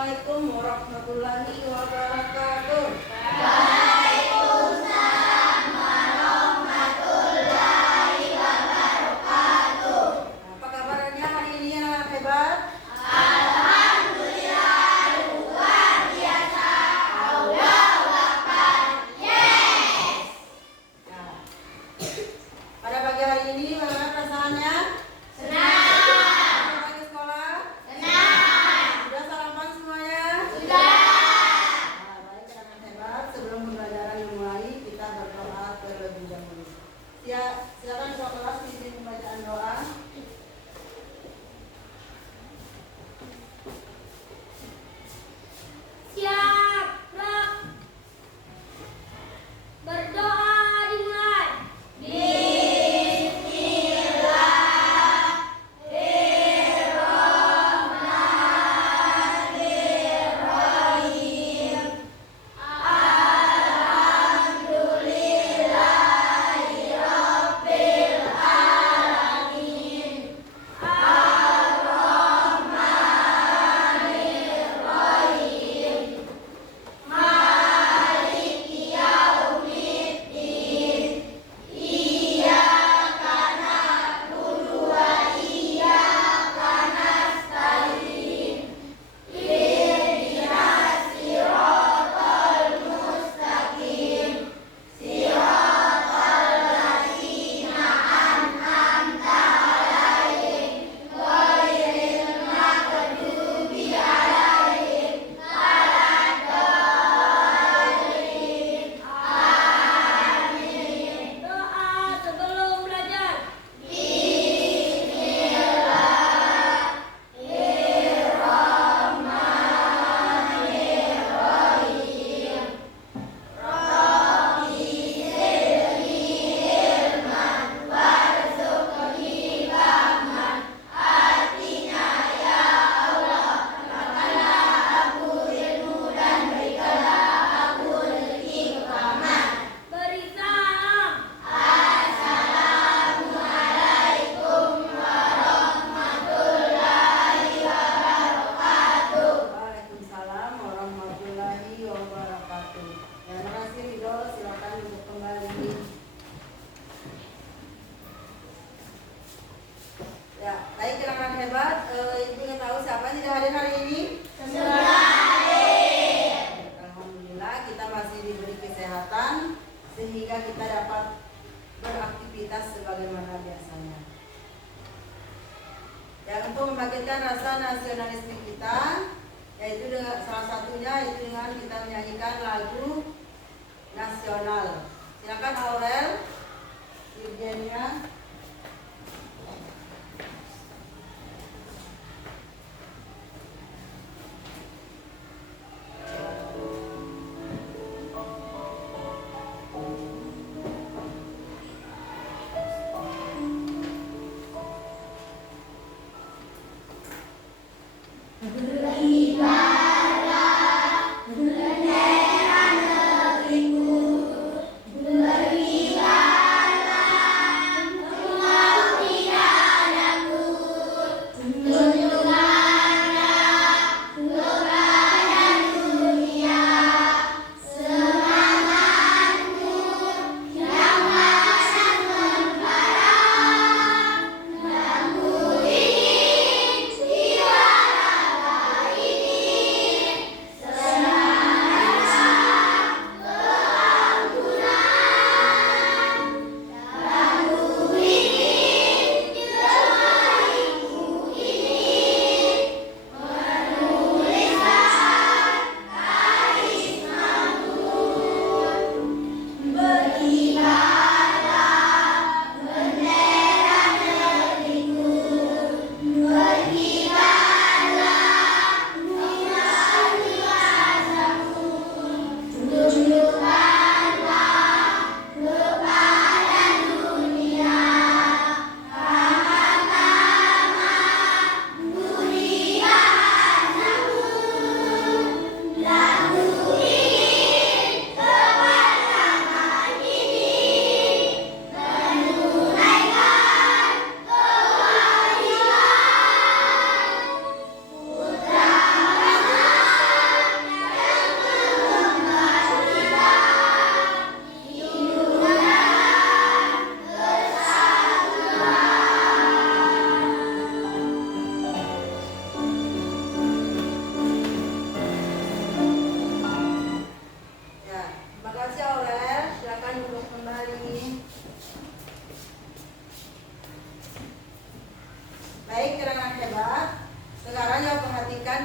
Assalamualaikum warahmatullahi wabarakatuh. Waalaikumsalam warahmatullahi wabarakatuh. Apa kabarnya hari ini anak hebat? Alhamdulillah luar biasa. Allahu Akbar. Yes. Nah, pada pagi hari ini bagaimana perasaannya? Senang. Selamat pagi sekolah. Senang. Sudah sarapan semuanya? Sudah. Nah, baik anak hebat. Sebelum pembelajaran dimulai, kita berdoa terlebih dahulu. Silakan ketua kelas pimpin pembacaan doa. Siap, Bro. Berdoa dimulai. Bismillahirrahmanirrahim. Alhamdulillahirabbil alamin. Ar-Rahmanirrahim. Maliki yaumiddin. Iyyaka na'budu wa iyyaka nasta'in. Ihdinas siratal mustaqim. Siratal ladzina an'amta 'alaihim ghairil maghdubi 'alaihim waladdallin. Amin. Doa sebelum belajar. Bismillahirrahmanirrahim. Rabbi zidni ilman warzuqni fahman. Artinya ya Allah, berikanlah aku ilmu dan berikanlah aku rezeki kepahaman. Beri salam. Assalamualaikum warahmatullahi wabarakatuh. Waalaikumsalam warahmatullahi wabarakatuh. Terima kasih Ridho, silakan untuk kembali. Ya, baik rekan hebat, Ibu ingin tahu siapa yang tidak hadir hari ini? Alhamdulillah kita masih diberi kesehatan sehingga kita dapat beraktivitas sebagaimana biasanya. Dan untuk membangkitkan rasa nasionalisme kita, yaitu dengan salah satunya yaitu dengan kita menyanyikan lagu nasional. Silakan Aurel, dirjennya.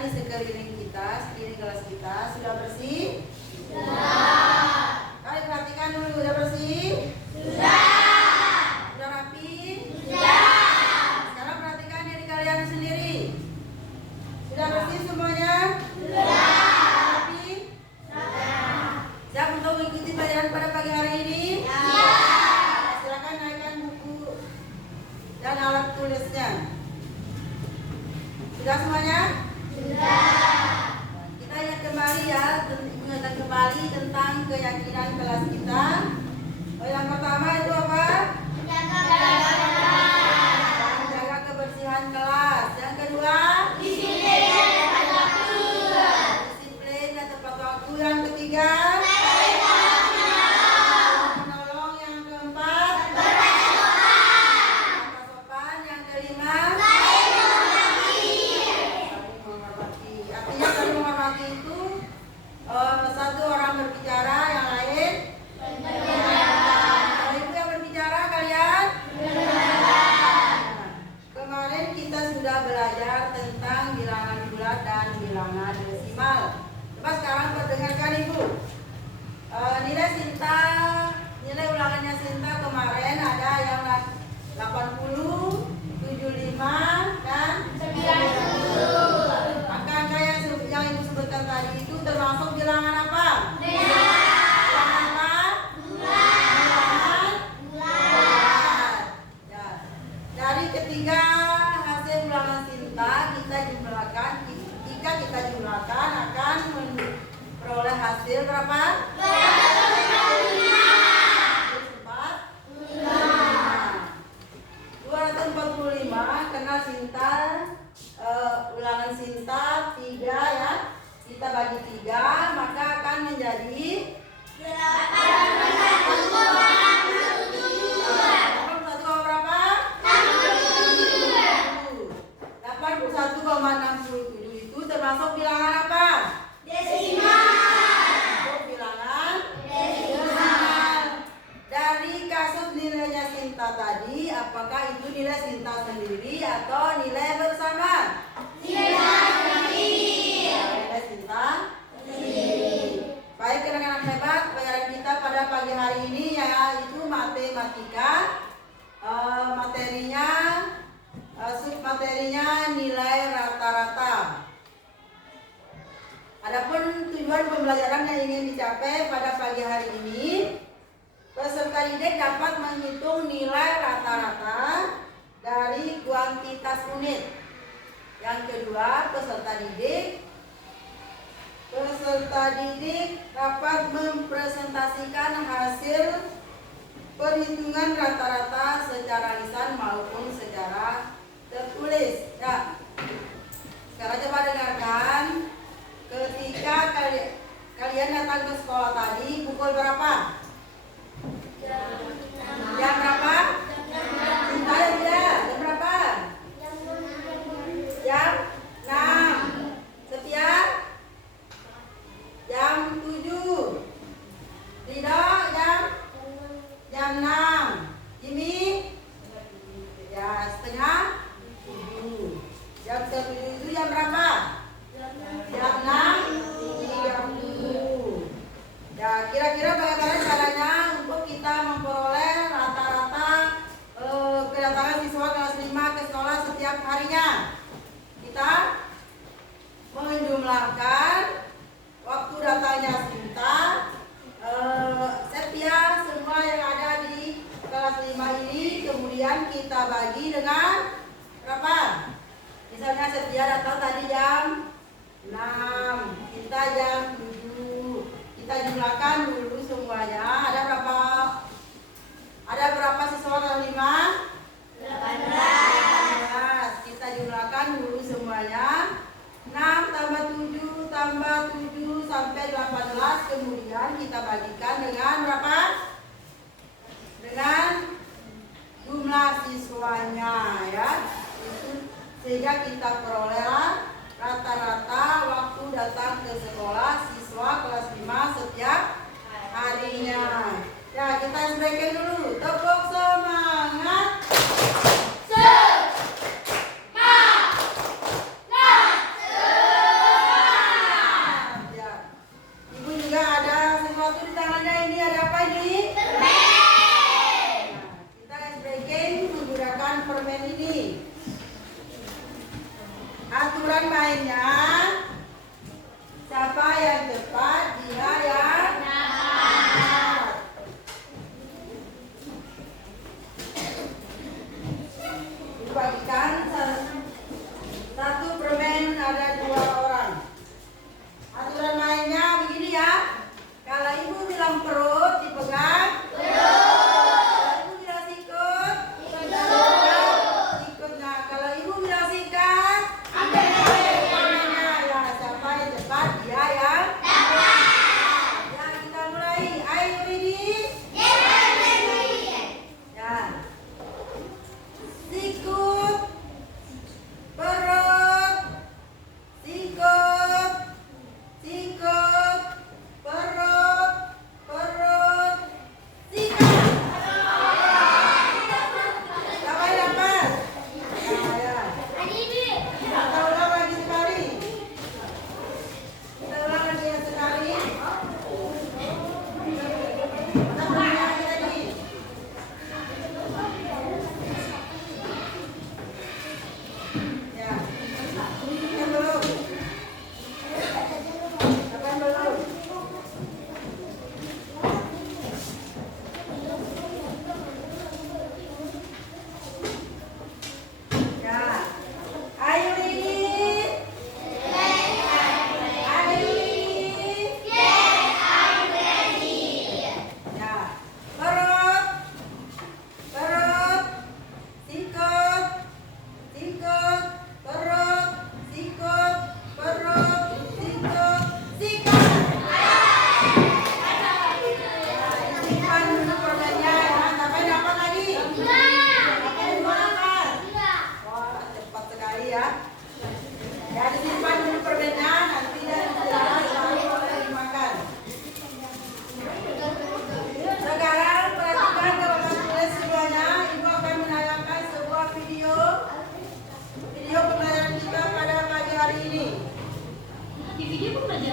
di sekeliling kita, sekeliling kelas kita sudah bersih? Sudah. Kalian perhatikan dulu, sudah bersih? Sudah. Sudah rapi? Sudah. Sekarang perhatikan diri kalian sendiri. Sudah bersih semuanya? Sudah. Rapi? Sudah. Siap untuk mengikuti pelajaran pada pagi hari ini? Ya. Silakan naikkan buku dan alat tulisnya. Sudah semuanya? Sudah. Kita ingat kembali ya, ingatkan kembali tentang keyakinan kelas kita. Yang pertama itu apa? Menjaga kebersihan kelas. Yang kedua? Disiplin dan tepat waktu. Yang ketiga? Menolong. Yang keempat? Kata sopan. Yang kelima? Saling menghormati. Artinya saling menghormati itu satu orang berbicara, yang lain kalau ibu yang berbicara, kalian kemarin kita sudah belajar tentang bilangan bulat dan bilangan desimal. Coba sekarang perdengarkan ibu. Nilai ulangannya Sinta kemarin ada yang 80, 75 dan 90. Angka-angka yang ibu sebutkan tadi itu termasuk bilangan apa? Bilangan apa? Bilangan bulat. Ya. Dari ketiga hasil ulangan Sinta kita jumlahkan, jika kita jumlahkan akan memperoleh hasil berapa? 245 karena Sinta ulangan Sinta 3 ya, kita bagi 3 maka akan menjadi 81 berapa? 81,67 itu termasuk bilangan apa? Termasuk bilangan desimal. Dari kasus nilainya Sinta tadi, apakah itu nilai Sinta sendiri atau nilai bersama? Nilai Sinta sendiri. Baik anak-anak hebat, pelajaran kita pada pagi hari ini yaitu matematika. Materinya submaterinya nilai rata-rata. Adapun tujuan pembelajaran yang ingin dicapai pada pagi hari ini, peserta didik dapat menghitung nilai rata-rata dari kuantitas unit. Yang kedua, peserta didik dapat mempresentasikan hasil perhitungan rata-rata secara lisan maupun secara tertulis. Ya. Sekarang coba dengarkan. Ketika kalian datang ke sekolah tadi, pukul berapa? Jam berapa? Sinta ya, jam berapa? Jam 6. Setia? Jam 7. Ridho jam 6. Jimmy? Ya, setengah 7. Jam 7 itu jam berapa? Jam 6.30. Ya, kira-kira bagaimana caranya untuk kita memperoleh rata-rata kedatangan siswa kelas 5 ke sekolah setiap harinya? Kita menjumlahkan waktu datanya Sinta, Setia, semua yang ada di kelas 5 ini, kemudian kita bagi dengan berapa? Misalnya Setia datang tadi jam 6, kita jam 7. Kita jumlahkan dulu semuanya. Ada berapa siswa kelas 5? 18. Kita jumlahkan dulu semuanya. 6 tambah 7 tambah 7 sampai 18. Kemudian kita bagikan dengan berapa? Dengan jumlah siswanya ya. Sehingga kita peroleh rata-rata waktu datang ke sekolah siswa kelas 5 setiap harinya. Ya, kita breaking dulu. Tepuk semangat.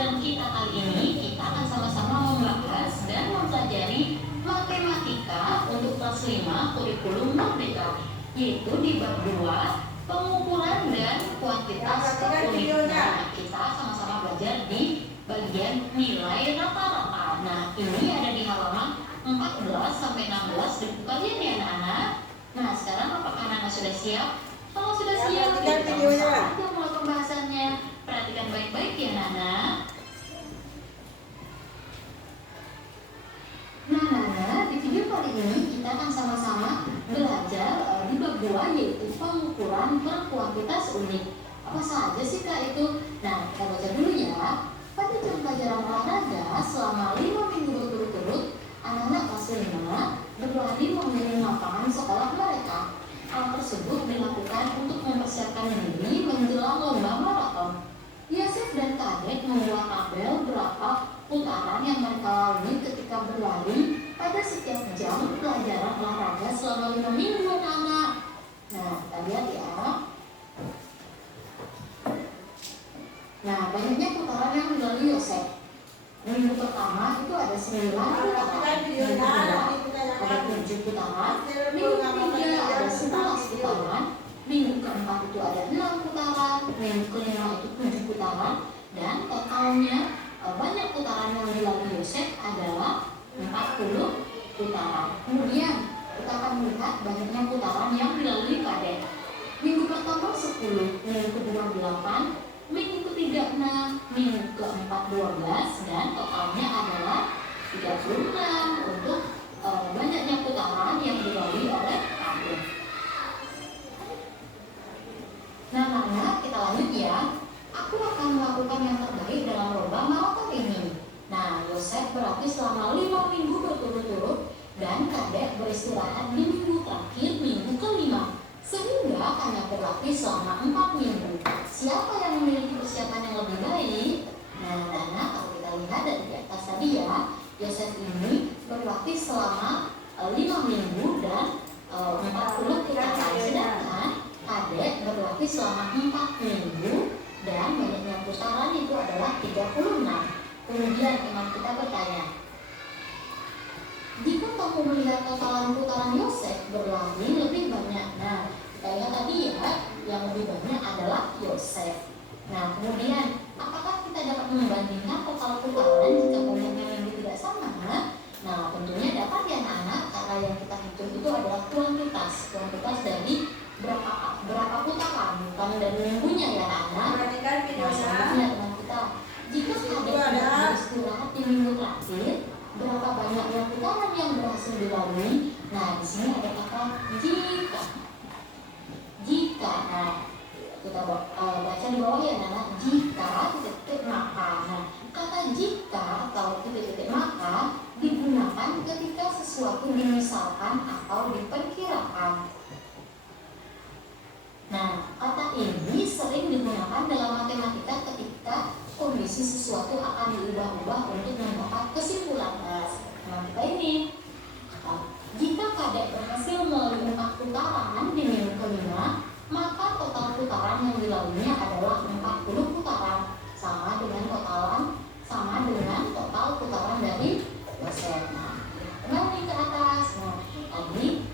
pelajaran kita kali ini, kita akan sama-sama membahas dan mempelajari matematika untuk kelas 5 kurikulum merdeka, yaitu di bab 2 pengukuran dan kuantitas keunikan. Nah, kita sama-sama belajar di bagian nilai rata-rata. Nah, ini ada di halaman 14 sampai 16 di buku kalian ya anak-anak. Nah, sekarang apakah anak-anak sudah siap? Kalau sudah siap, kita langsung mulai pembahasannya. Perhatikan baik-baik ya anak-anak. Nah, di video kali ini kita akan sama-sama belajar di bab 2 yaitu pengukuran berkuantitas unik. Apa saja sih Kak itu? Nah, kita baca dulu ya. Pada jam pelajaran olahraga selama 5 minggu berturut-turut, anak-anak kelas 5 berlari mengelilingi lapangan sekolah mereka. Hal tersebut dilakukan untuk mempersiapkan diri menjelang lomba maraton. Yosef dan Kadek membuat tabel berapa putaran yang mereka lalui ketika berlari pada setiap jam pelajaran olahraga selama 5 minggu anak-anak. Nah, kita lihat ya. Nah, banyaknya putaran yang dilalui Yosef. Minggu pertama itu ada 9 putaran, minggu kedua ada 7 putaran, minggu ketiga ada 11 putaran, minggu keempat itu ada 6 putaran, minggu kelima itu 7 putaran, dan totalnya banyak putaran yang dilalui Yosef adalah 40 putaran. Kemudian kita akan melihat banyaknya putaran yang dilalui Kadek. Minggu pertama 10, minggu kedua 8, minggu ketiga 6, minggu keempat 12, dan totalnya adalah 36 untuk banyaknya putaran yang dilalui oleh Kadek. Nah, kita lanjut ya. Aku akan melakukan yang terbaik dalam lomba maraton ini. Nah, Yosef berlatih selama 5 minggu berturut-turut dan Kadek beristirahat di minggu terakhir, minggu kelima, sehingga hanya berlatih selama 4 minggu. Siapa yang memiliki persiapan yang lebih baik? Nah, kalau kita lihat dari di atas tadi ya, Yosef ini berlatih selama 5 minggu dan 40 putaran, sedangkan Kadek berlatih selama 4 minggu dan banyaknya putaran itu adalah 36. Kemudian teman kita bertanya, jika kamu melihat totalan putaran Yosef berlari lebih banyak. Nah, kita lihat tadi ya, yang lebih banyak adalah Yosef. Nah, kemudian apakah kita dapat membandingkan total putaran jika banyaknya yang tidak sama? Nah, tentunya dapat ya anak-anak, karena yang kita hitung itu adalah kuantitas dari berapa putaran, bukan dari minggunya ya anak-anak. Nah, selanjutnya teman kita, jika Kadek beristirahat di minggu terakhir, berapa banyaknya putaran yang berhasil dilalui? Nah, di sini ada kata jika. Nah, kita baca di bawah ya anak. Jika titik maka. Nah, kata jika atau titik maka digunakan ketika sesuatu dimisalkan atau diperkirakan. Nah, kata ini sering digunakan dalam matematika ketika kondisi sesuatu akan diubah-ubah untuk mendapat kesimpulan. Nah, kita ini, jika Kadek berhasil melalui 4 putaran di minggu kelima, maka total putaran yang dilaluinya adalah 40 putaran, sama dengan total putaran dari Yosef. Nah, kembali ke atas. Nah, tadi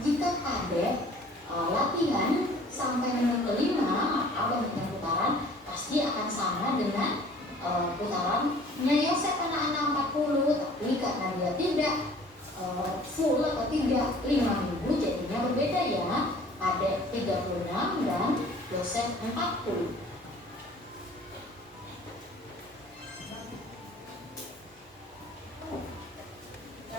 jika Kadek latihan sampai minggu kelima, maka banyaknya putaran pasti akan sama dengan putarannya Yosef anak-anak 40, tapi karena dia tidak full atau tidak 5 minggu, jadinya berbeda ya. Ada 36 dan Yosef 40.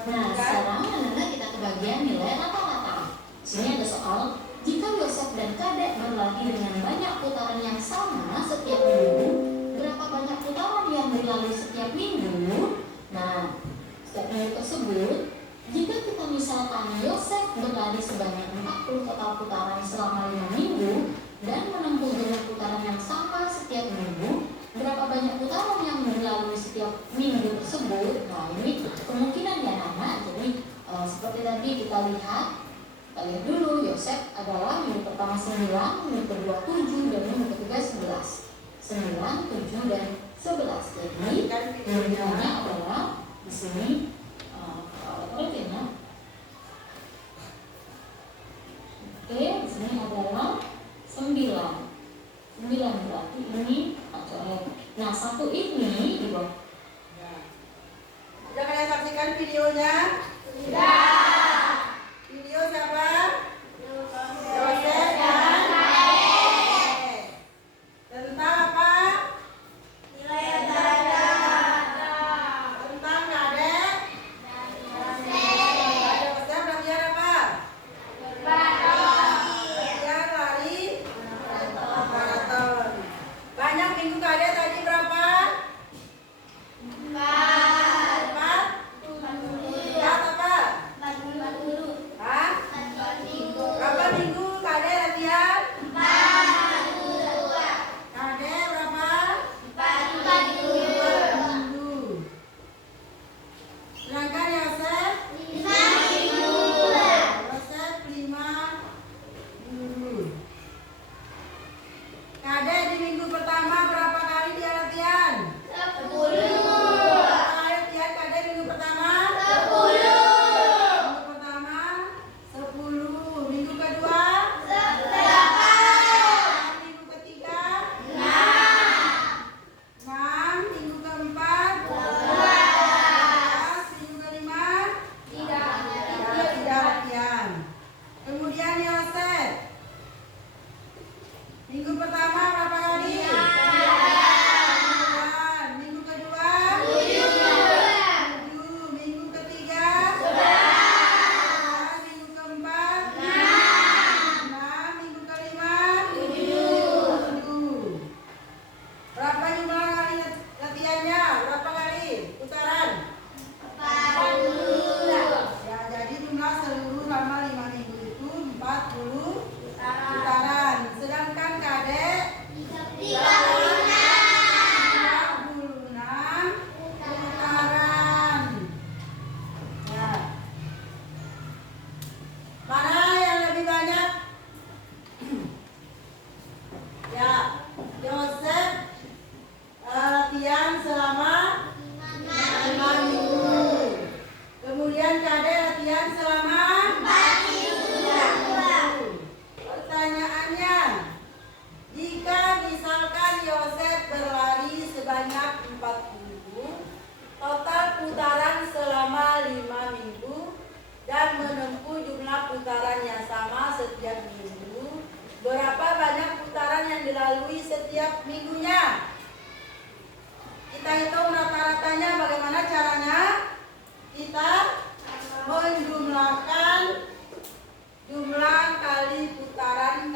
Nah, sekarang anak-anak kita ke bagian nilai rata-rata. Sini ada soal, jika Yosef dan Kadek berlari dengan banyak putaran yang sama setiap minggu, berapa banyak putaran yang dilalui setiap minggu? Nah, setiap minggu tersebut, jika kita misalkan Yosef berlari sebanyak 40 total putaran selama 5 minggu dan menempuh jarak putaran yang sama setiap minggu, berapa banyak putaran yang dilalui setiap minggu tersebut? Nah, ini kemungkinan ya anak. Jadi seperti tadi kita lihat dulu, Yosef adalah minggu pertama 9, minggu kedua 7, dan minggu ketiga 11. 9, 7, dan 11. Jadi Pastikan videonya. videonya adalah di sini ya. Oke, di sini adalah 9. 9 berarti ini coret. Nah, 1 ini di bawah. Sudah kalian saksikan videonya? Sudah. Video siapa? Yosef Yosef dan Kade. tentang apa? Nilai dada. Tentang kadek. Yosef latihan apa? Latihan lari maraton. Banyak minggu kadek tadi berapa? 4. 4 apa? Hah? Berapa minggu kadek latihan? Kadek berapa? 4 minggu. Sedangkan Yosef? Yosef 5 minggu. Kadek di minggu pertama berapa kali dia latihan? Berapa kali latihan kadek minggu pertama? Minggu pertama 10. Minggu kedua? Minggu ketiga? 6. Minggu keempat? 11. Minggu kelima? Tidak latihan. Kemudian Yosef minggu pertama berapa kali? 9. Minggu kedua? 7. Minggu ketiga? 11. Minggu keempat? 6. Minggu kelima? 7. Berapa jumlah kali latihannya? Berapa kali putaran? Ya, jadi jumlah seluruh selama 5 minggu itu 40 putaran. Sedangkan kadek 36 putaran. Ya. Mana yang lebih banyak? Ya, Yosef latihan selama 5 minggu. Kemudian kadek latihan selama 4 minggu. Pertanyaannya, jika misalkan Yosef berlari sebanyak 4 minggu, total putaran selama 5 minggu, dan menempuh jumlah putaran yang sama setiap minggu, berapa banyak putaran yang dilalui setiap minggunya? Kita hitung rata-ratanya. Bagaimana caranya? Kita menjumlahkan jumlah kali putaran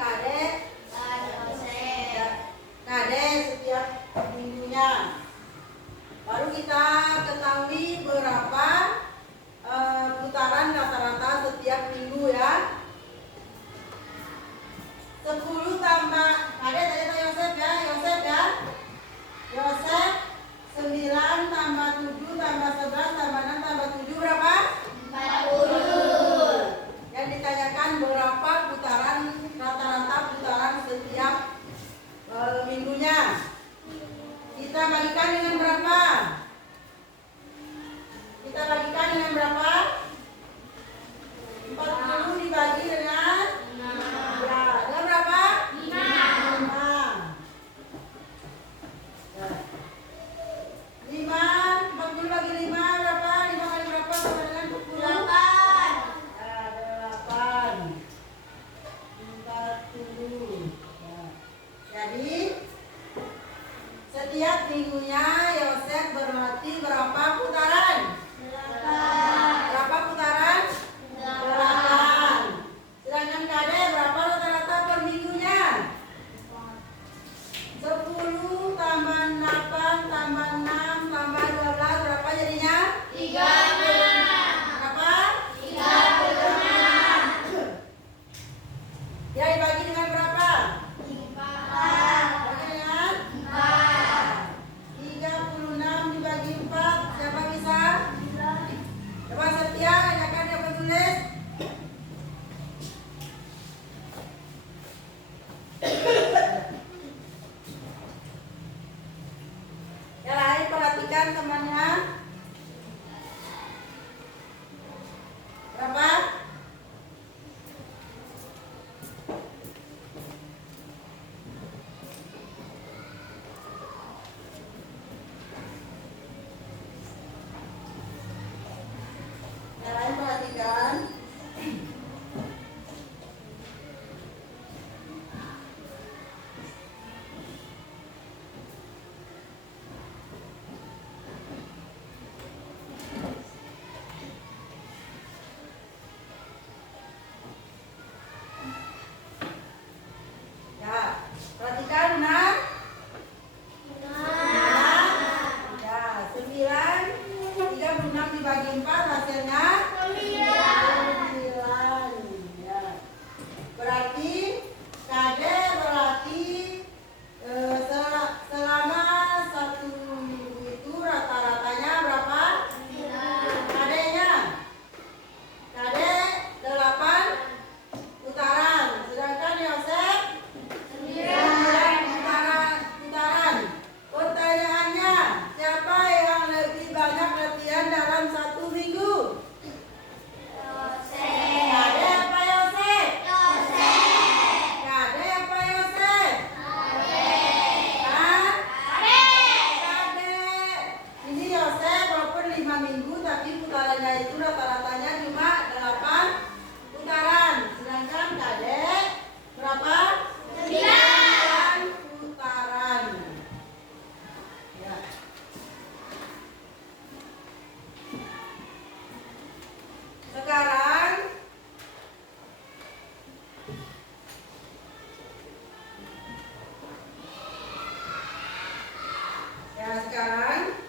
kadek setiap minggunya. Baru kita ketahui berapa putaran rata-rata setiap minggu ya. 10 tambah kadek tadi itu Yosef ya. Yosef 9 tambah 7 tambah 11 tambah 6 tambah 7 berapa? 40. Yang ditanyakan berapa putaran rata-rata putaran setiap minggunya. Kita bagikan dengan berapa? Kita bagikan dengan berapa? 40 dibagi dengan ya, dengan berapa? 5. 40 bagi 5 berapa? 5 kali berapa sama dengan 10? 8. 40. Jadi setiap minggunya Yosef berlatih berapa putaran? 8. Berapa putaran? 8. Sedangkan kadek berapa rata-rata per minggunya? 10 tambah 8 tambah 6 tambah 12 berapa jadinya? 36. Berapa? 36. Ya dibagi dengan berapa? 4. Bagi dengan 36 dibagi 4. Siapa bisa? Perhatikan temannya. Berapa? Yang lain perhatikan. Ya, perhatikan benar. Ya, 9, 36 dibagi 4 hasilnya 9. Ya. Berarti KD berarti selama 1 minggu itu rata-ratanya berapa? KD-nya? KD 8 putaran. Sedangkan Yosef 9 putaran. Pertanyaannya, siapa yang lebih banyak latihan dalam 1 minggu? Kade apa Yosef? Kade apa Yosef? Hah? Kade. Ini Yosef walaupun 5 minggu tapi putarannya itu rata-ratanya cuma 8 putaran. Sedangkan Kade berapa? 9 putaran. Ya. Sekarang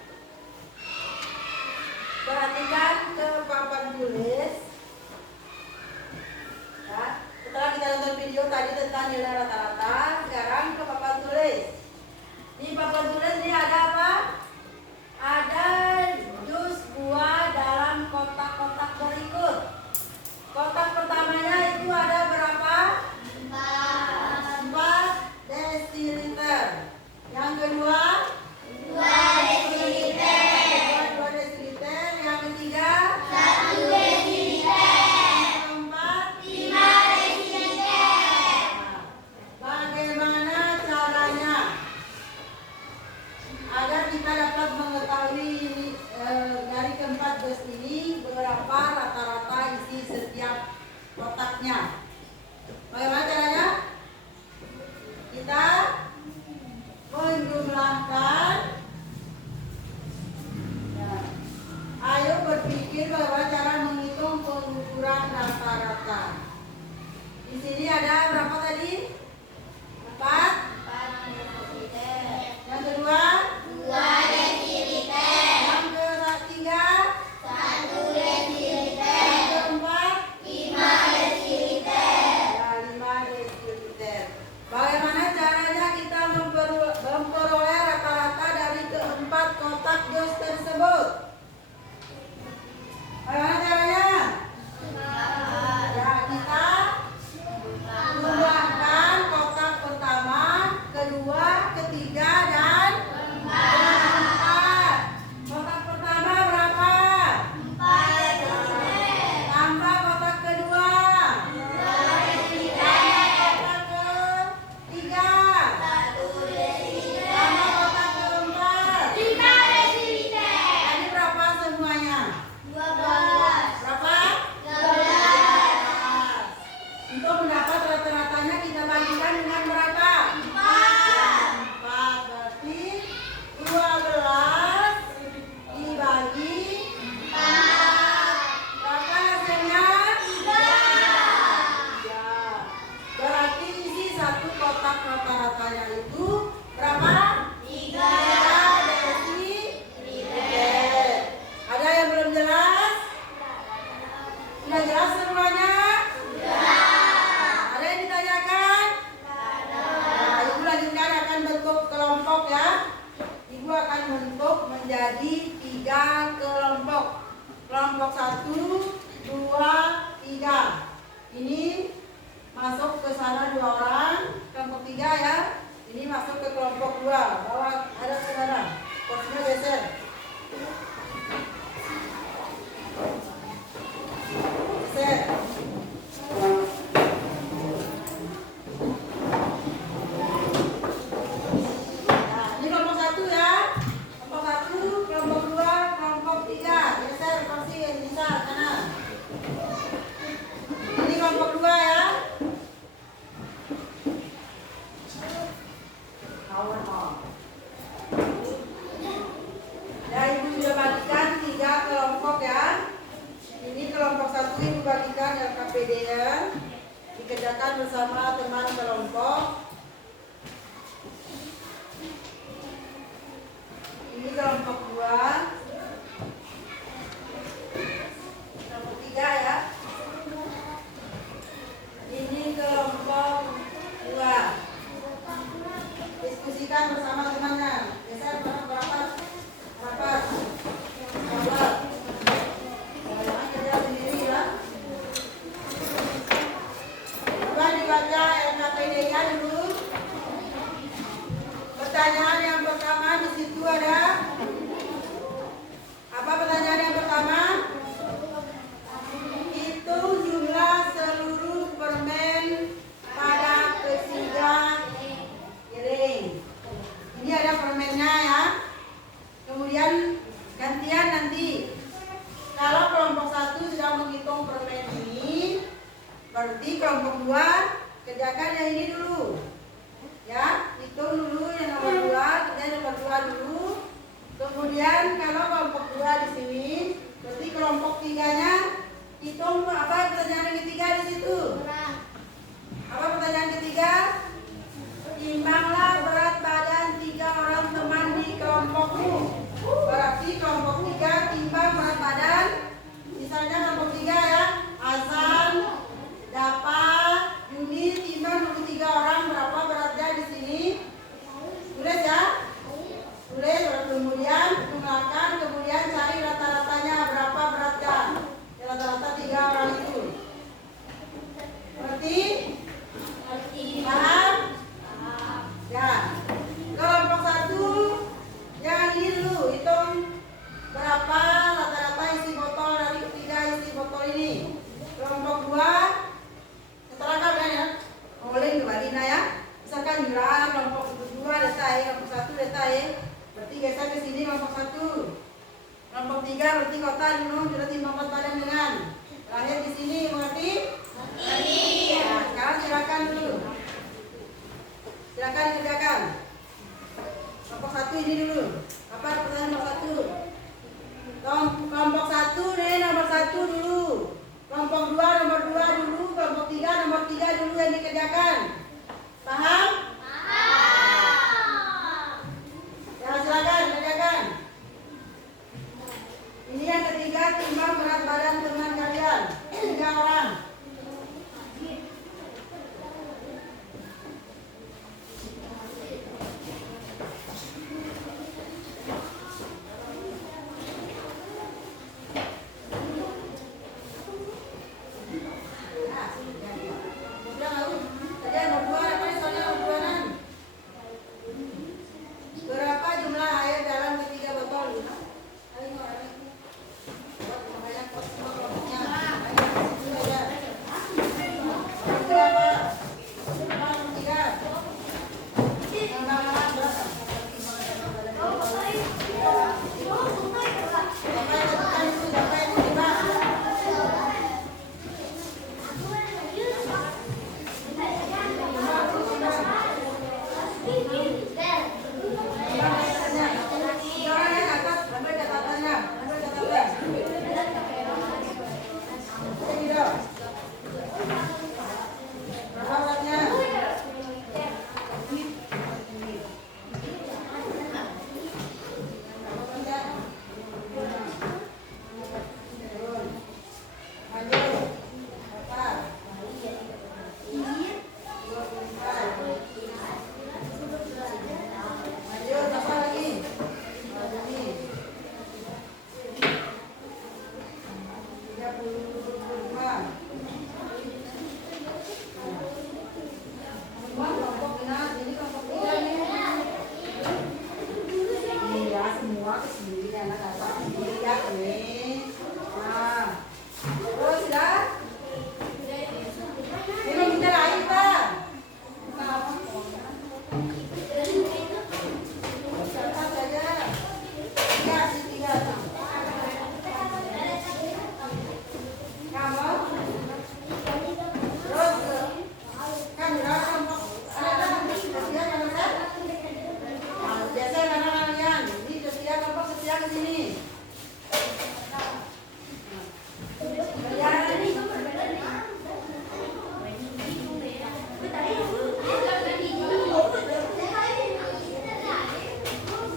perhatikan ke papan tulis. Ya, setelah kita nonton video tadi tentang nilai rata-rata, sekarang ke papan tulis. Di papan tulis ini ada apa? Ada jus buah dalam kotak-kotak berikut. Kotak pertamanya itu ada berapa? 4 desiliter. Yang kedua 2 desiliter. Yang ketiga 1 desiliter. yang keempat 5 desiliter. Nah, bagaimana caranya agar kita dapat mengetahui dari keempat dus ini berapa rata-rata isi setiap kotaknya? Bagaimana caranya? Kita menjumlahkan. Ya. Ayo berpikir bagaimana cara menghitung pengukuran rata-rata. Di sini ada berapa tadi? 4. Yang kedua 2 desiliter. yang ketiga 1 desiliter. yang keempat 5 desiliter. ya 5 desiliter. Bagaimana caranya kita memperoleh rata-rata dari keempat kotak jus tersebut? Bagaimana caranya? Ya, kita jumlahkan kotak pertama, kedua, ketiga, dan keempat. Kotak pertama berapa? 4 desiliter. Tambah kotak kedua. 2 desiliter. Kotak ketiga. 1 desiliter. Tambah kotak keempat. 5 desiliter. Tadi berapa semuanya? 12. Berapa? 12. Untuk mendapat rata-ratanya kita bagikan dengan berapa? 4. Berarti 12 dibagi 4. Berapa hasilnya? 3. Berarti isi satu kotak rata-ratanya itu berapa? 3 desiliter. Ada yang belum jelas? Sudah jelas semuanya? Ada yang ditanyakan? Nah, Ibu lanjutkan akan bentuk kelompok ya. Ibu akan bentuk menjadi 3 kelompok. Kelompok 1, 2, 3. Ini masuk ke sana 2 orang. Kelompok 3 ya. Ini masuk ke kelompok 2. Bawa ada saudara. Kursinya geser. kelompok 2. Kelompok 3 ya. Ini kelompok 2. Diskusikan bersama temannya. Biasanya berapa? Awal. Jangan kerja sendiri ya. Coba dibaca RKPD-nya dulu. Pertanyaan yang pertama di situ ada apa? Pertanyaan yang pertama, hitung jumlah seluruh permen pada ketiga piring. Ini ada permennya ya. Kemudian gantian nanti. Kalau kelompok 1 sudah menghitung permen ini, berarti kelompok 2 kerjakan yang ini dulu. Ya, hitung dulu yang nomor 2, kerjain nomor 2 dulu. Kemudian kalau kelompok 2 di sini, berarti kelompok 3-nya hitung apa pertanyaan yang ketiga di situ? Apa pertanyaan ketiga? Timbanglah berat badan 3 orang teman di kelompokmu. Berarti kelompok 3 timbang berat badan. Misalnya kelompok 3 ya, Azan, Dapa, Yuni timbang 23 orang, berapa beratnya di sini? Tulis ya. Tulis, kemudian jumlahkan, kemudian cari rata-ratanya berapa beratnya. Rata-rata 3 orang itu. Berarti? Paham? Ya. Kelompok 1 yang ini dulu, hitung berapa rata-rata isi botol dari ketiga isi botol ini. Kelompok 2, setelah kalian ya, ngoleh kembali ya. Misalkan jumlah kelompok 2 data ya, kelompok 1 data ya. Berarti geser ke sini kelompok 1. Kelompok 3 berarti kota dulu sudah timbang berat badan dengan. Terakhir di sini mengerti? Nah, sekarang silakan dulu. Silakan kerjakan. Kelompok 1 ini dulu. Apa pertanyaan nomor 1? Kelompok 1 nih nomor 1 dulu. Kelompok 2 nomor 2 dulu. Kelompok 3 nomor 3 dulu yang dikerjakan. Paham? Ya silakan kerjakan. Ini yang ketiga, timbang berat badan teman kalian 3 orang. Tadi nomor 2 apa soalnya nomor 2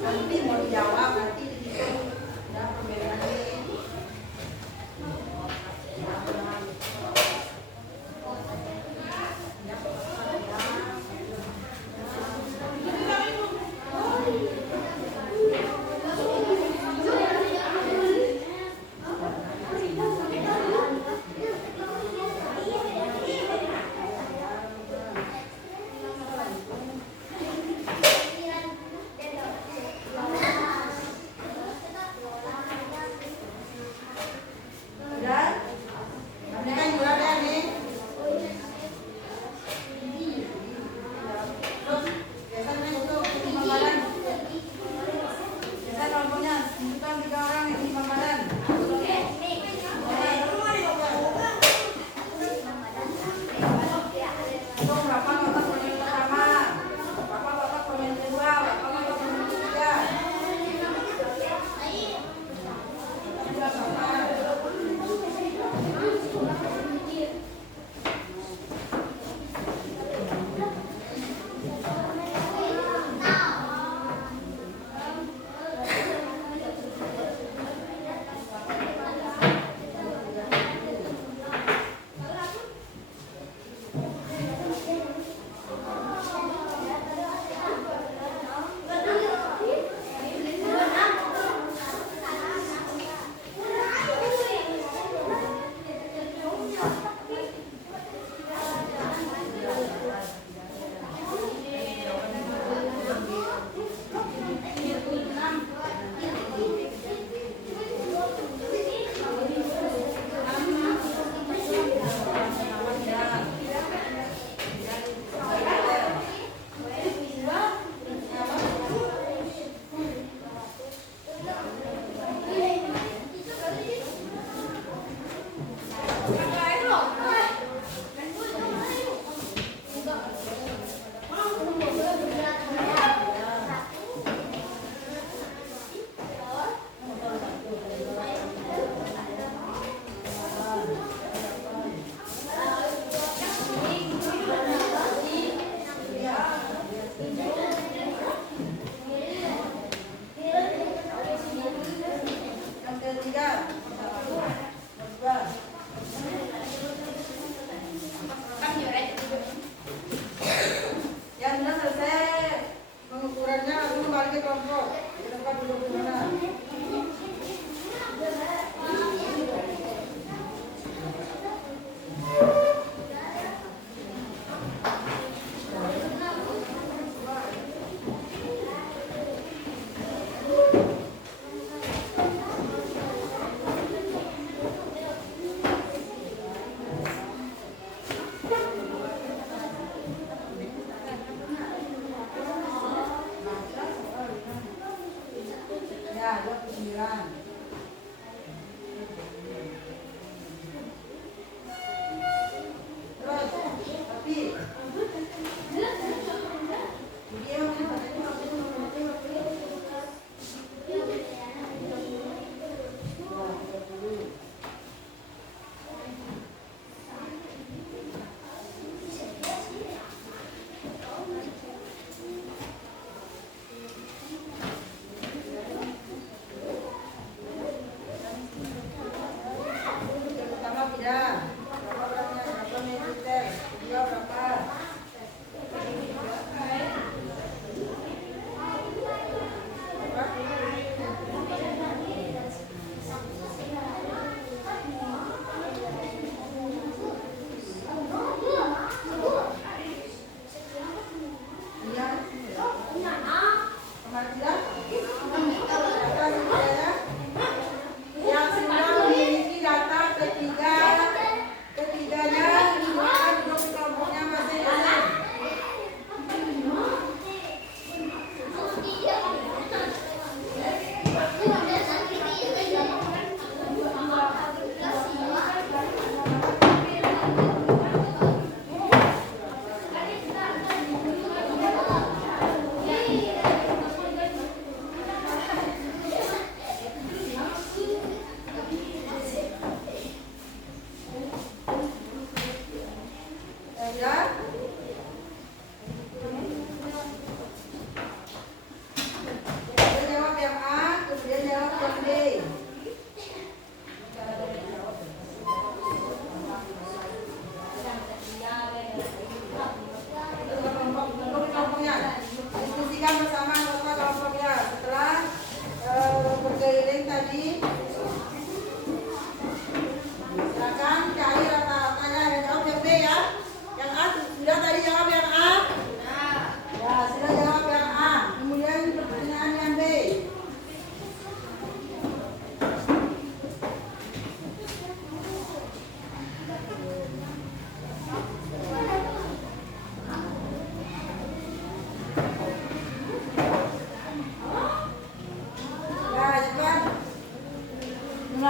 nanti mau dijawab nanti dihitung ya perbedaannya.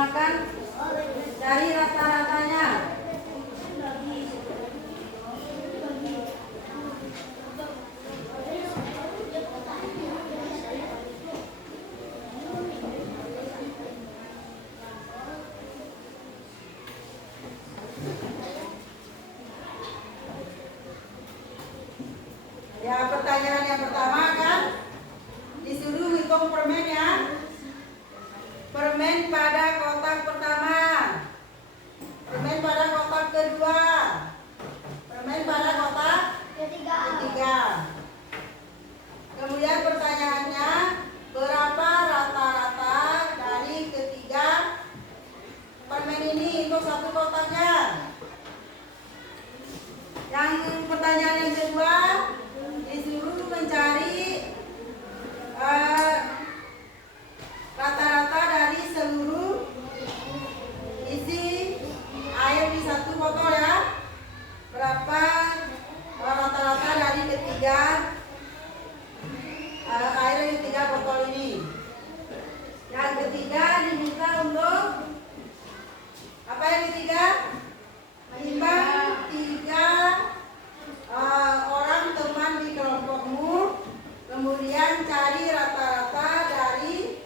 Silakan cari rata-ratanya. Ya, pertanyaan yang pertama kan disuruh hitung permen ya. Permen pada kotak pertama, permen pada kotak kedua, permen pada kotak ketiga. Kemudian pertanyaannya, berapa rata-rata dari ketiga permen ini untuk satu kotaknya? Yang pertanyaan yang kedua disuruh mencari rata-rata dari seluruh isi air di satu botol ya. Berapa rata-rata dari ketiga air di ketiga botol ini? Yang ketiga diminta untuk apa yang ketiga? Menimbang 3 orang teman di kelompokmu, kemudian cari rata-rata dari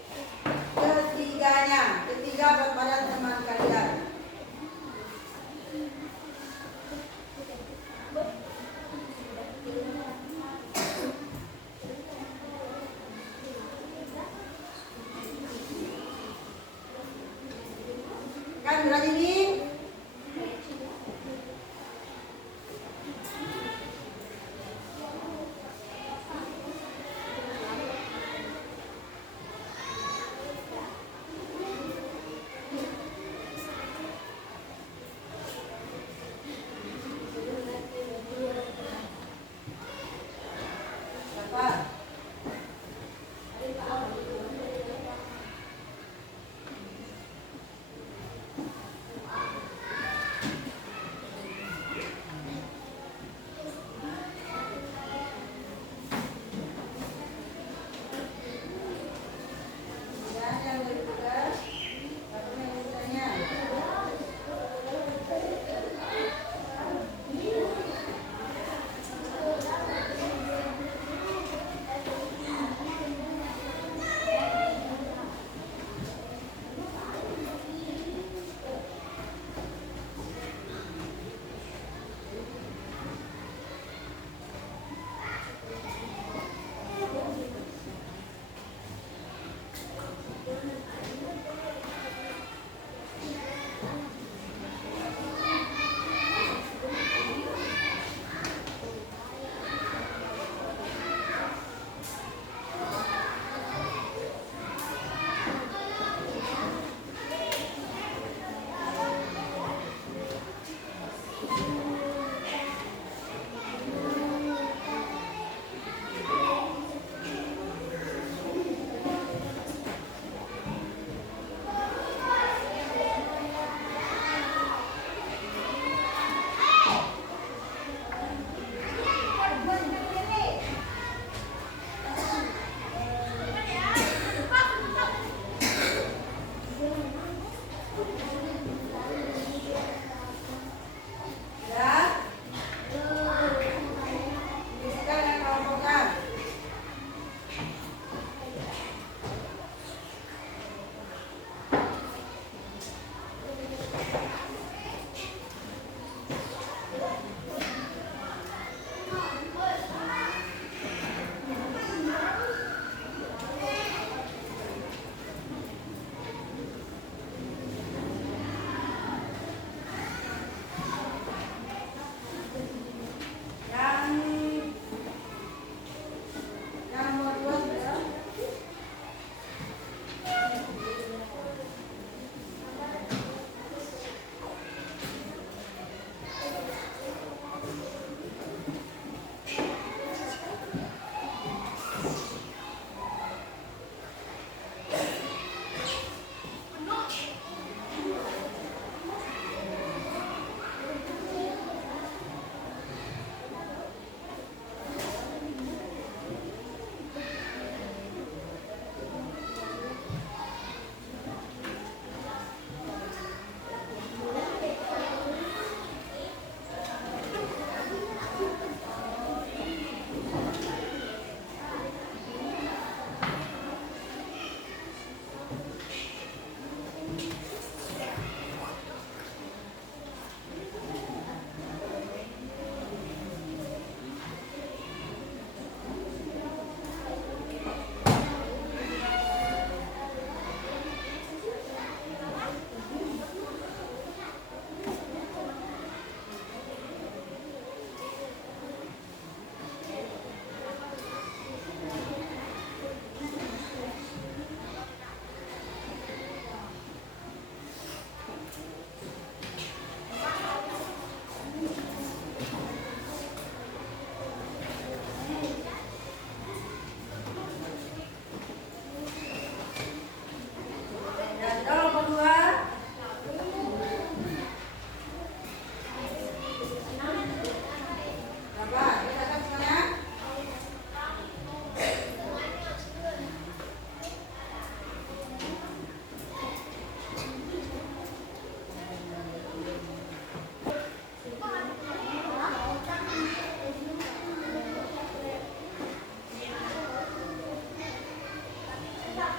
ketiganya, ketiga berat badan teman kalian. Kan berat ini?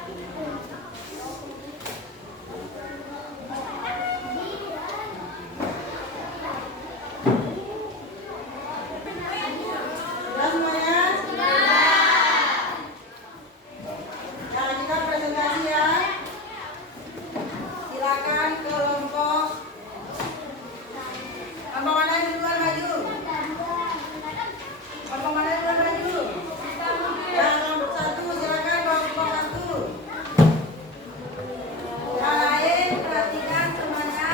Sudah semuanya? Nah, kita presentasi ya. Silakan kelompok. Kelompok mana yang duluan maju? Kelompok mana yang duluan maju? Yang kelompok 1 silakan kelompok 1. Yang lain perhatikan semuanya.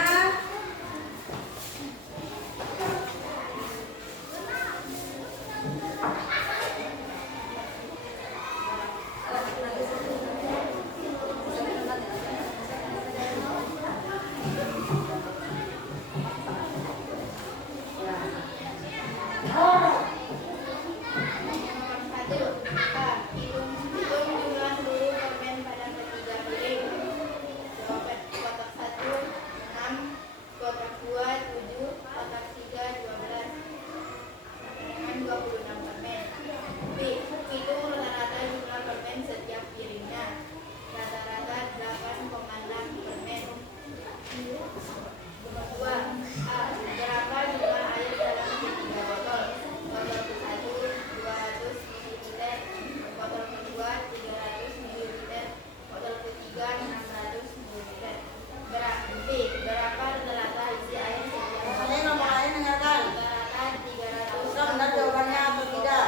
Pertanyaan nomor lain dengarkan. Bisa benar jawabannya atau tidak?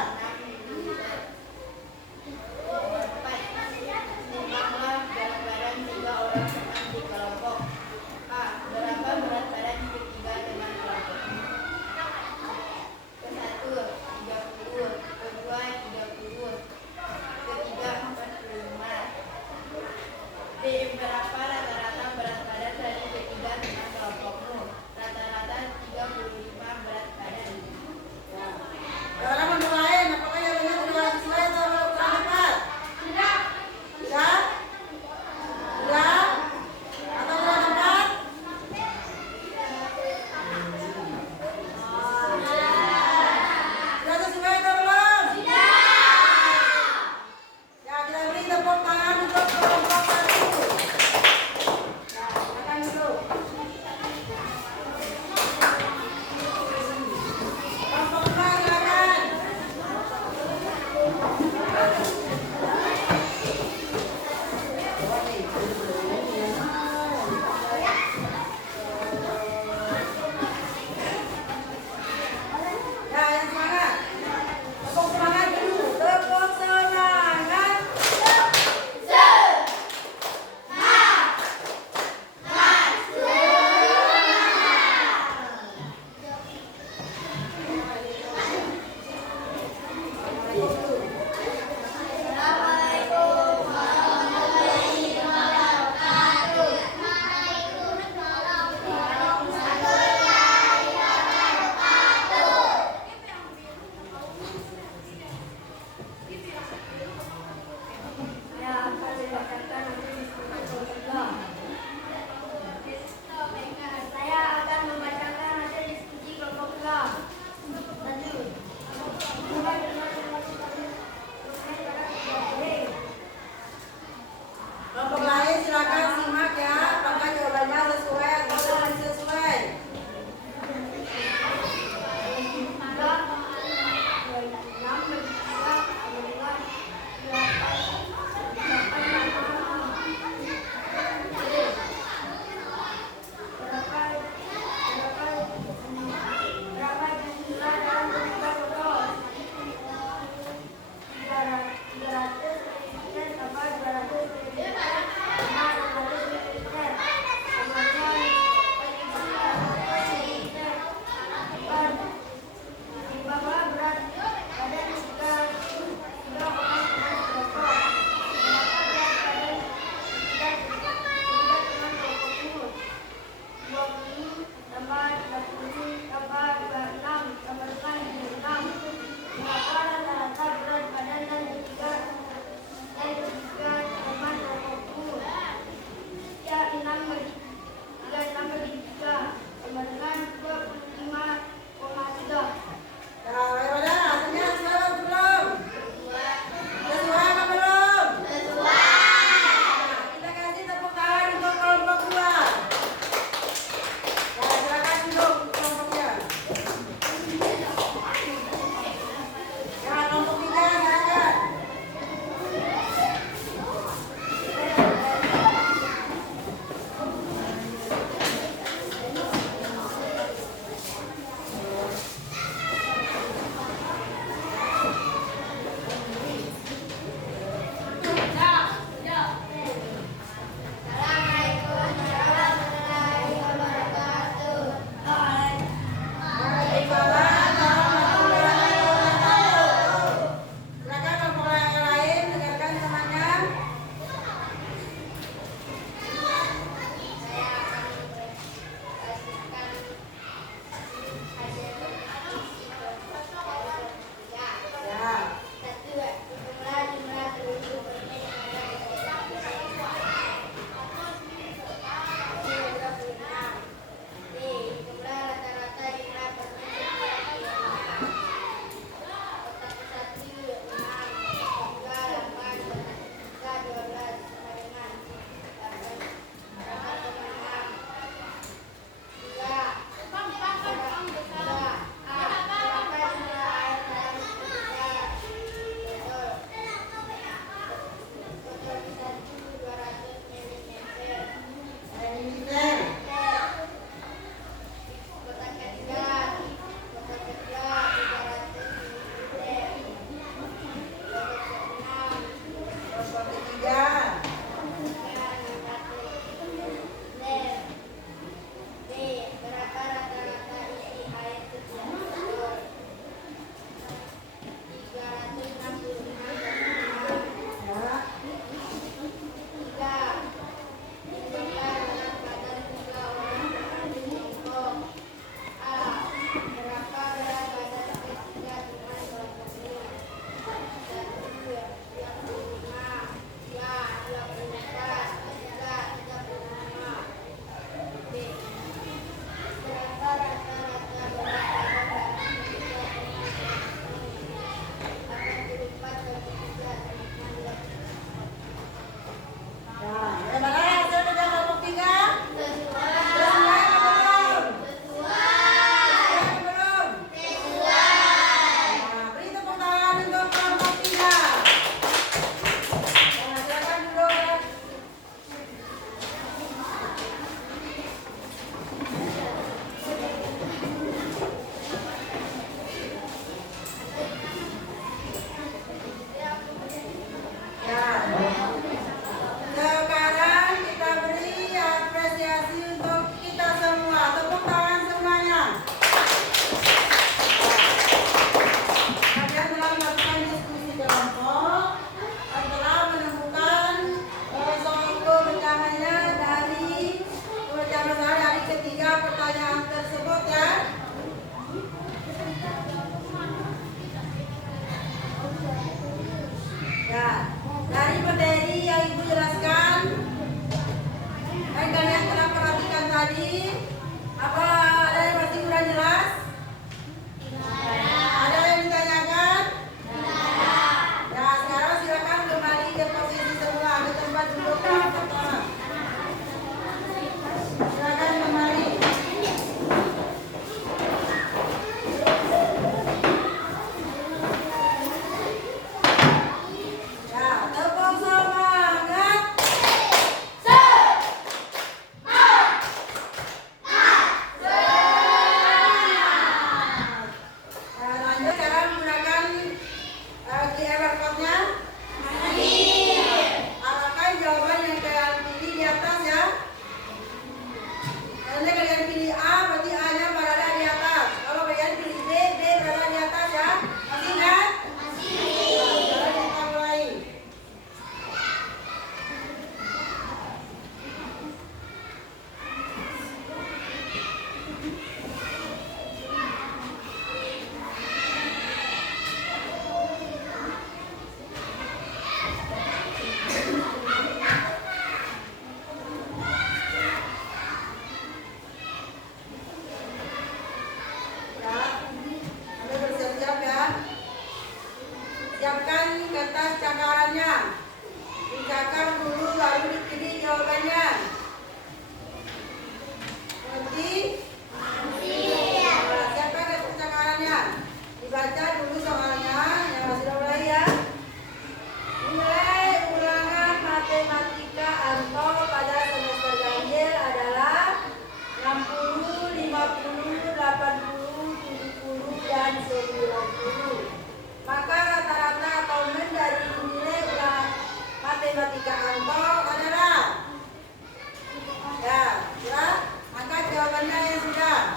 Berapa rata-rata berat badan dari ketiga teman kelompokmu? Rata-rata 35 berat badan. Sekarang nomor lain, apakah jawabannya sudah sesuai atau kurang tepat? Sudah? Sudah? Atau kurang tepat? Sudah sesuai atau belum? Ya, kita beri tepuk tangan untuk kelompok 1. matematika Anto adalah? Ya, angkat jawabannya yang sudah.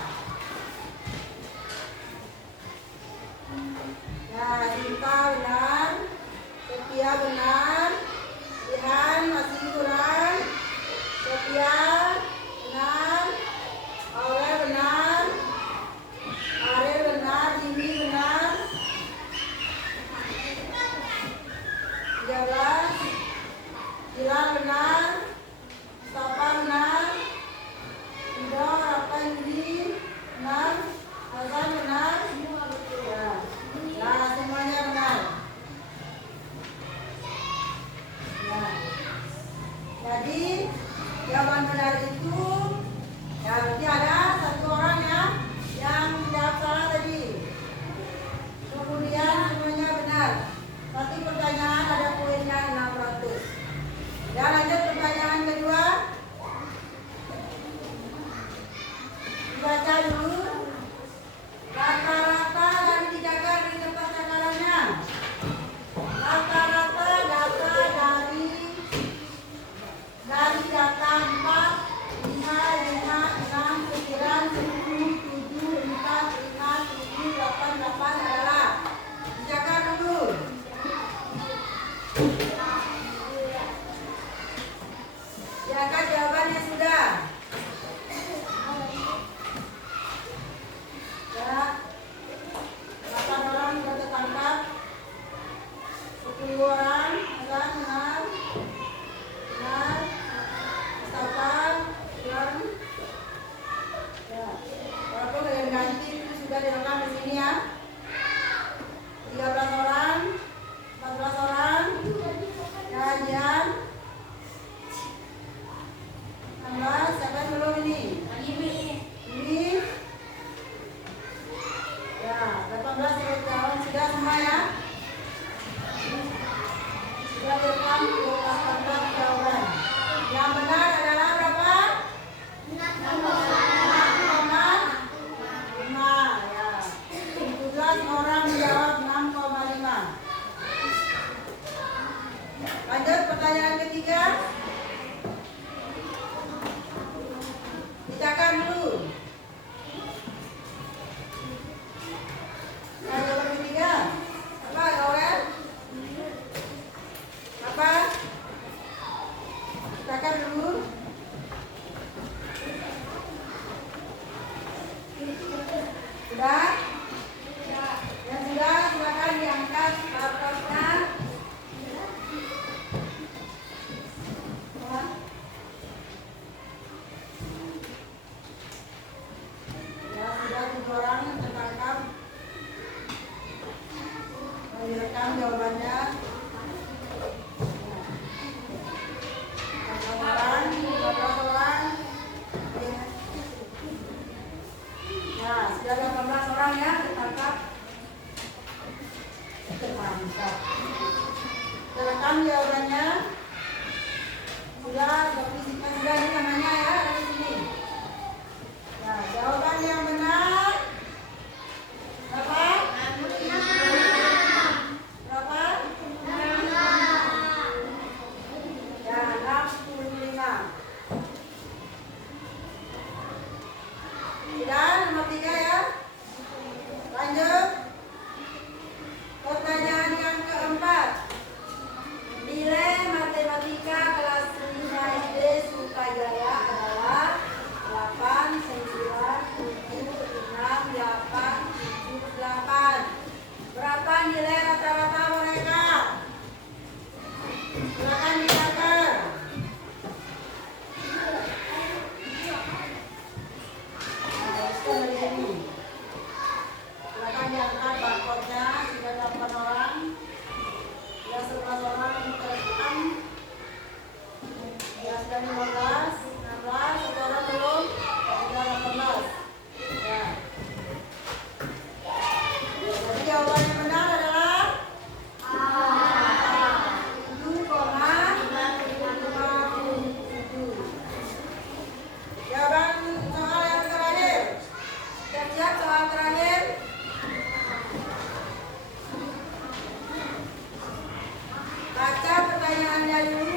Ya, Cinta benar, Sophia benar, Ihan masih kurang, Sophia benar, Aurel benar, Ariel benar, Jimmy benar, 13, Hilal benar, Mustafa benar, Ido, Rafa, Yudi benar, Hasan benar, ya. Nah, semuanya benar. Ya. Jadi jawaban benar itu ya berarti ada satu orang ya yang jawab salah tadi. Kemudian semuanya benar. Tapi pertanyaan ada poinnya 600. Ya, lanjut pertanyaan kedua. Dibaca dulu. Rata-rata dari dijaga di tempat cakarannya. Rata-rata data dari data 4, 5, 6, 9, 10, 7, 4, 5, 7, 8, 8 adalah dijaga dulu. Jaga jawabannya sudah. Ya, 8 orang sudah tertangkap, 10 orang benar, Mustafa, Tuhan. Ya, walaupun kalian ganti itu sudah direkam di sini ya. 13 orang, 14 orang, Jian, 16, siapa yang belum ini? Ini. Ya, 18 sudah semua ya. Sudah direkam 18 jawaban. Yang benar adalah berapa? 6,5 ya. 17 orang menjawab 6,5. Lanjut pertanyaan ketiga. Dicatat dulu. Jawaban ketiga apa, Aurel? Apa? Catat dulu. Sudah? Yang sudah silakan diangkat kertasnya. Ya, sudah 7 orang tertangkap. Direkam jawabannya. 14 orang, 15 orang. Ya, sudah 18 orang ya tertangkap. Tertangkap. Direkam jawabannya. Sudah, sudah ini namanya ya dari sini. Nah, jawaban yang benar berapa? Berapa? Ya, 65. Sudah, nomor 3 ya. Lanjut. Pertanyaan yang keempat. Nilai matematika kelas 5 SD Sukajaya adalah 8, 9, 7, 6, 8, 7, 8. Berapa nilai rata-rata mereka? Silakan dicatat. Nah, itu dari sini. Silakan diangkat barcode-nya. Sudah 8 orang. Ya, 11 orang terekam. Ya, sudah 15, 16, 1 orang belum. Sudah 18. Ya. Jadi jawaban yang benar adalah 7,57. Jawaban soal yang terakhir. Siap-siap soal terakhir. Baca pertanyaannya dulu.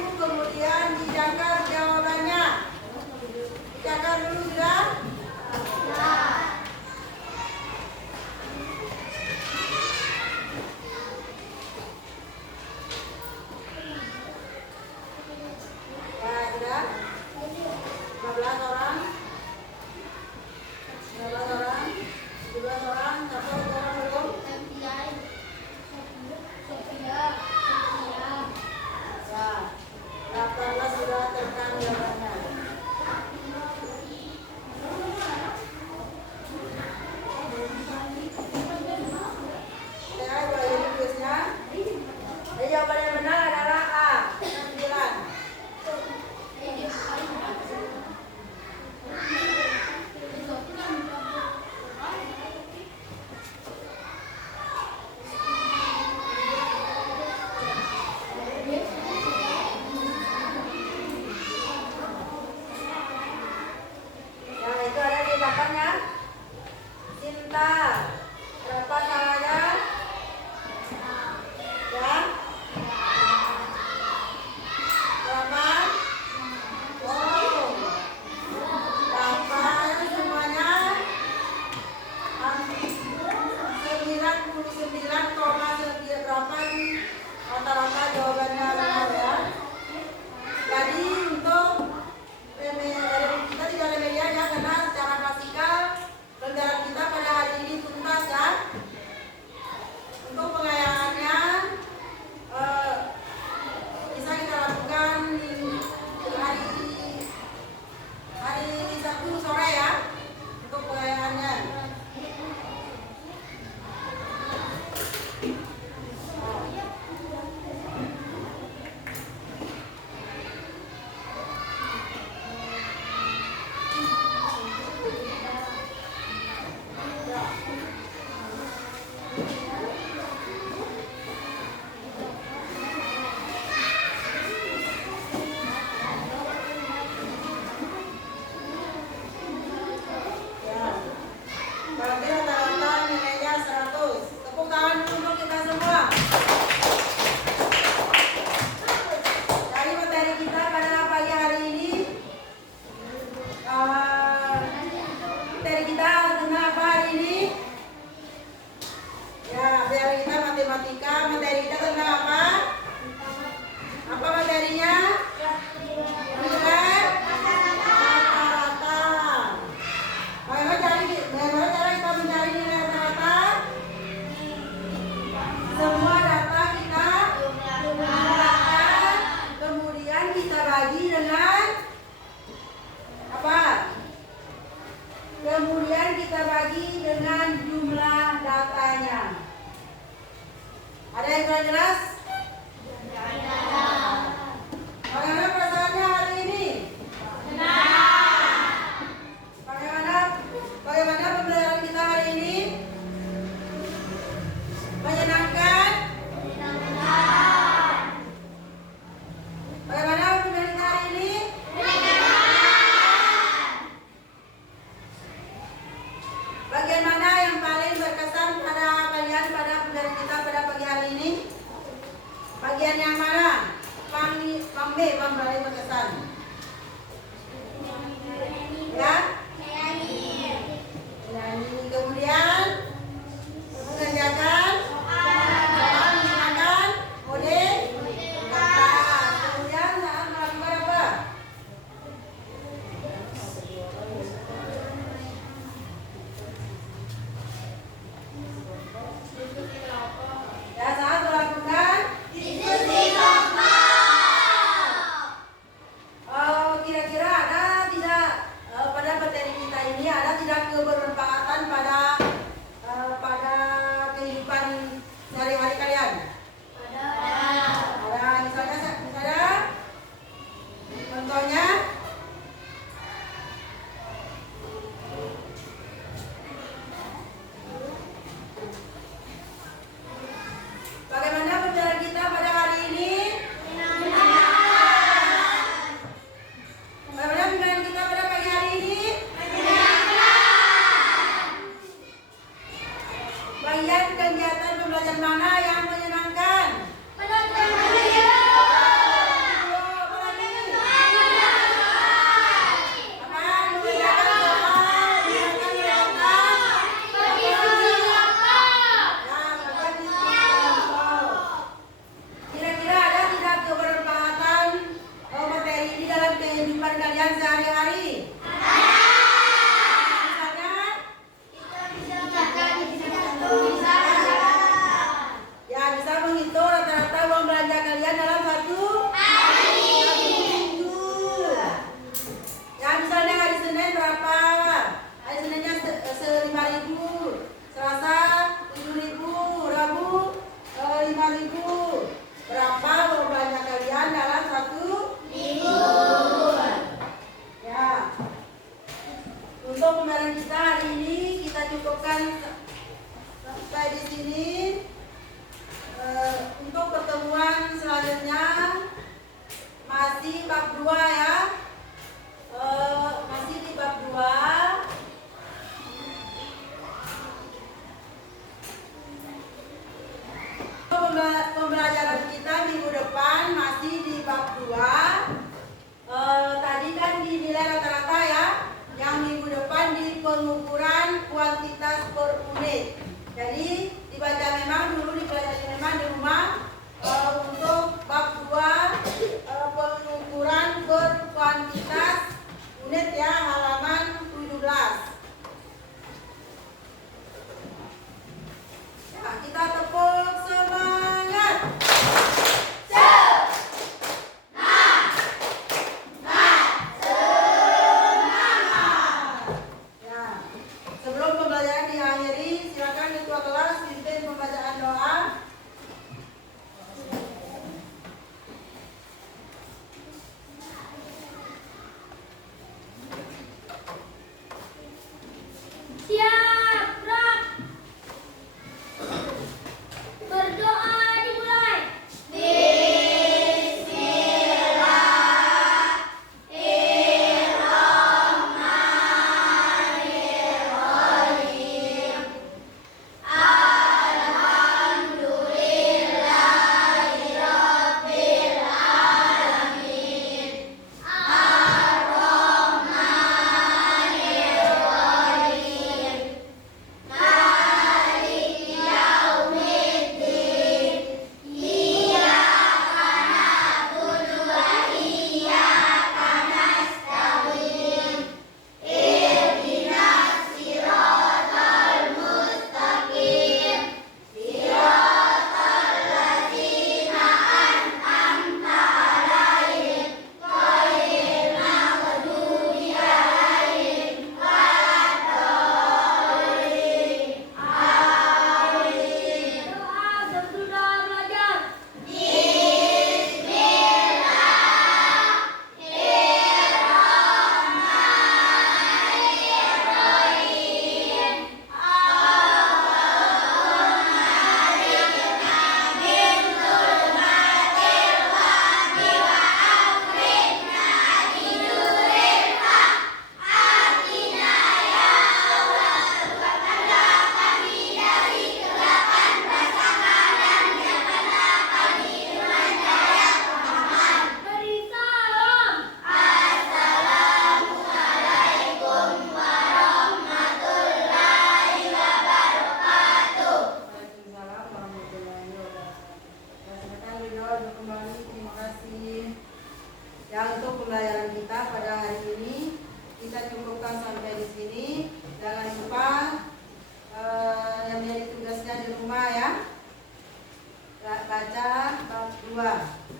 paling berkesan? Ya? Menyanyi. Kemudian mengerjakan soal menggunakan kode kertas. Kemudian saat melakukan apa? Diskusi kelompok. Ya, saat melakukan kira-kira ada tidak pada materi kita ini ada tidak kebermanfaatan pada kehidupan sehari-hari kalian? Ada. Misalnya contohnya bagaimana pembelajaran kita pada hari ini? Bagaimana pembelajaran kita pada pagi hari ini? Bagian kegiatan pembelajaran mana yang menyenangkan? Kira-kira ada tidak kebermanfaatan materi ini dalam kehidupan kalian sehari-hari? Misalnya, ya bisa menghitung rata-rata uang belanja kalian dalam satu minggu. Ya misalnya hari Senin berapa? Hari Seninnya 5.000, Selasa 7.000, Rabu 5.000. Berapa uang belanja kalian dalam satu minggu? Ya. Untuk pembelajaran kita hari ini kita cukupkan sampai di sini. Untuk pertemuan selanjutnya masih bab 2 ya. Masih di bab 2. Pembelajaran kita minggu depan masih di bab 2. Tadi kan dinilai rata-rata ya. Yang minggu depan di pengukuran kuantitas per unit. Jadi dibaca memang dulu, dipelajari memang di rumah untuk bab 2 pengukuran per baik, terima kasih. Ya, untuk pembelajaran kita pada hari ini kita cukupkan sampai di sini. Jangan lupa yang menjadi tugasnya di rumah ya. Baca bab 2.